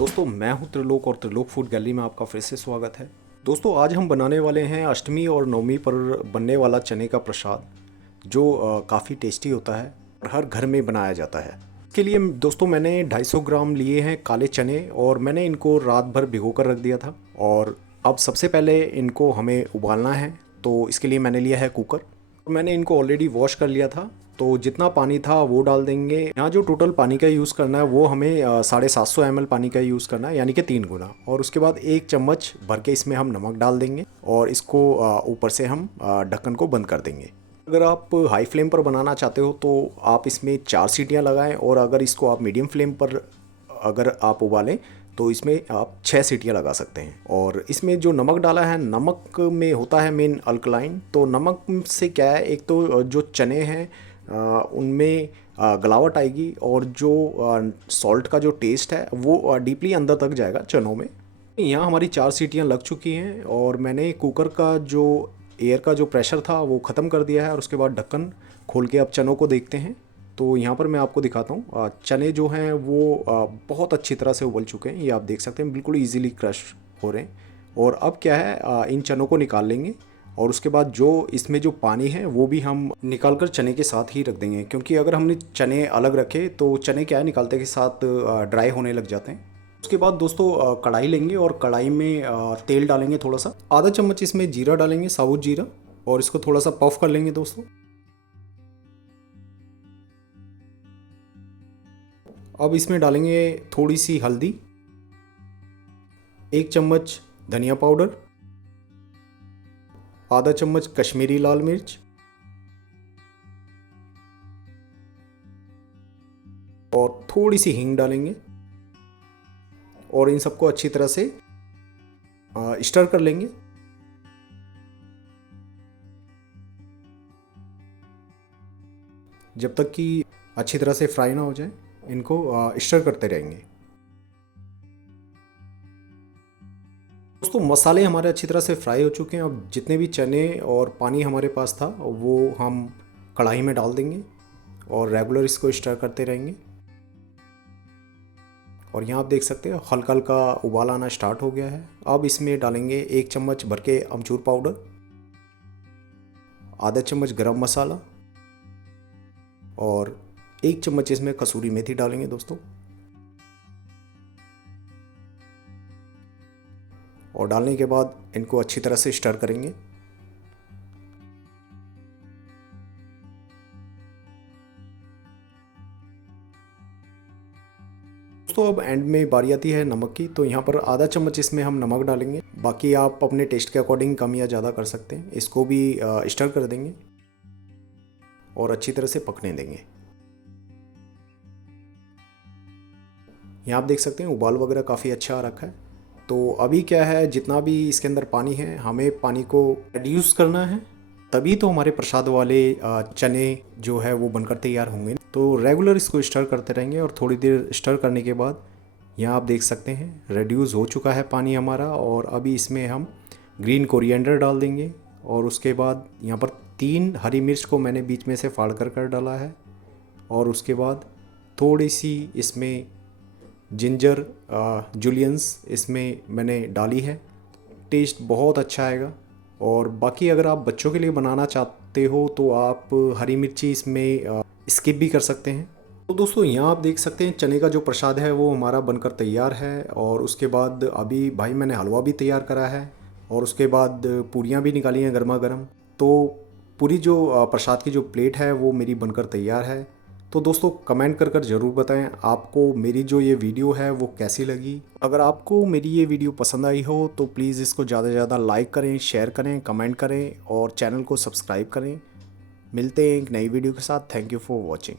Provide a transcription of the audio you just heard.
दोस्तों मैं हूं त्रिलोक और त्रिलोक फूड गैलरी में आपका फिर से स्वागत है। दोस्तों आज हम बनाने वाले हैं अष्टमी और नवमी पर बनने वाला चने का प्रसाद जो काफ़ी टेस्टी होता है और हर घर में बनाया जाता है। इसके लिए दोस्तों मैंने 250 ग्राम लिए हैं काले चने और मैंने इनको रात भर भिगो कर रख दिया था। और अब सबसे पहले इनको हमें उबालना है, तो इसके लिए मैंने लिया है कुकर। मैंने इनको ऑलरेडी वॉश कर लिया था, तो जितना पानी था वो डाल देंगे। यहाँ जो टोटल पानी का यूज़ करना है वो हमें 750 ml पानी का यूज़ करना है, यानी कि 3 गुना। और उसके बाद 1 चम्मच भर के इसमें हम नमक डाल देंगे और इसको ऊपर से हम ढक्कन को बंद कर देंगे। अगर आप हाई फ्लेम पर बनाना चाहते हो तो आप इसमें 4 सीटियाँ लगाएं, और अगर इसको आप मीडियम फ्लेम पर अगर आप उबालें तो इसमें आप 6 सीटियाँ लगा सकते हैं। और इसमें जो नमक डाला है, नमक में होता है मेन अल्कलाइन। तो नमक से क्या है, एक तो जो चने हैं उनमें गलावट आएगी और जो सॉल्ट का जो टेस्ट है वो डीपली अंदर तक जाएगा चनों में। यहाँ हमारी 4 सीटियाँ लग चुकी हैं और मैंने कुकर का जो एयर का जो प्रेशर था वो ख़त्म कर दिया है। और उसके बाद ढक्कन खोल के अब चनों को देखते हैं। तो यहाँ पर मैं आपको दिखाता हूँ, चने जो हैं वो बहुत अच्छी तरह से उबल चुके हैं। ये आप देख सकते हैं, बिल्कुल ईजीली क्रश हो रहे हैं। और अब क्या है, इन चनों को निकाल लेंगे और उसके बाद जो इसमें जो पानी है वो भी हम निकाल कर चने के साथ ही रख देंगे, क्योंकि अगर हमने चने अलग रखे तो चने क्या है, निकालते के साथ ड्राई होने लग जाते हैं। उसके बाद दोस्तों कढ़ाई लेंगे और कढ़ाई में तेल डालेंगे थोड़ा सा, आधा चम्मच इसमें जीरा डालेंगे, साबुत जीरा, और इसको थोड़ा सा पफ कर लेंगे दोस्तों। अब इसमें डालेंगे थोड़ी सी हल्दी, 1 चम्मच धनिया पाउडर, आधा चम्मच कश्मीरी लाल मिर्च और थोड़ी सी हींग डालेंगे और इन सबको अच्छी तरह से स्टर कर लेंगे। जब तक कि अच्छी तरह से फ्राई ना हो जाए, इनको स्टर करते रहेंगे। दोस्तों मसाले हमारे अच्छी तरह से फ्राई हो चुके हैं। अब जितने भी चने और पानी हमारे पास था वो हम कढ़ाई में डाल देंगे और रेगुलर इसको स्टर करते रहेंगे। और यहाँ आप देख सकते हैं हल्का हल्का उबाल आना स्टार्ट हो गया है। अब इसमें डालेंगे 1 चम्मच भर के अमचूर पाउडर, आधा चम्मच गरम मसाला और 1 चम्मच इसमें कसूरी मेथी डालेंगे दोस्तों। और डालने के बाद इनको अच्छी तरह से स्टर करेंगे। दोस्तों अब एंड में बारी आती है नमक की, तो यहाँ पर आधा चम्मच इसमें हम नमक डालेंगे। बाकी आप अपने टेस्ट के अकॉर्डिंग कम या ज़्यादा कर सकते हैं। इसको भी स्टर कर देंगे और अच्छी तरह से पकने देंगे। यहाँ आप देख सकते हैं उबाल वगैरह काफ़ी अच्छा आ रखा है। तो अभी क्या है, जितना भी इसके अंदर पानी है हमें पानी को रिड्यूस करना है, तभी तो हमारे प्रसाद वाले चने जो है वो बनकर तैयार होंगे। तो रेगुलर इसको स्टर करते रहेंगे और थोड़ी देर स्टर करने के बाद यहाँ आप देख सकते हैं रिड्यूस हो चुका है पानी हमारा। और अभी इसमें हम ग्रीन कोरिएंडर डाल देंगे और उसके बाद यहाँ पर 3 हरी मिर्च को मैंने बीच में से फाड़ कर डाला है। और उसके बाद थोड़ी सी इसमें जिंजर जुलियंस इसमें मैंने डाली है। टेस्ट बहुत अच्छा आएगा। और बाकी अगर आप बच्चों के लिए बनाना चाहते हो तो आप हरी मिर्ची इसमें स्किप भी कर सकते हैं। तो दोस्तों यहाँ आप देख सकते हैं चने का जो प्रसाद है वो हमारा बनकर तैयार है। और उसके बाद अभी भाई मैंने हलवा भी तैयार करा है और उसके बाद पूरियाँ भी निकाली हैं गर्मा गर्म। तो पूरी जो प्रसाद की जो प्लेट है वो मेरी बनकर तैयार है। तो दोस्तों कमेंट कर ज़रूर बताएं आपको मेरी जो ये वीडियो है वो कैसी लगी। अगर आपको मेरी ये वीडियो पसंद आई हो तो प्लीज़ इसको ज़्यादा से ज़्यादा लाइक करें, शेयर करें, कमेंट करें और चैनल को सब्सक्राइब करें। मिलते हैं एक नई वीडियो के साथ। Thank you for watching.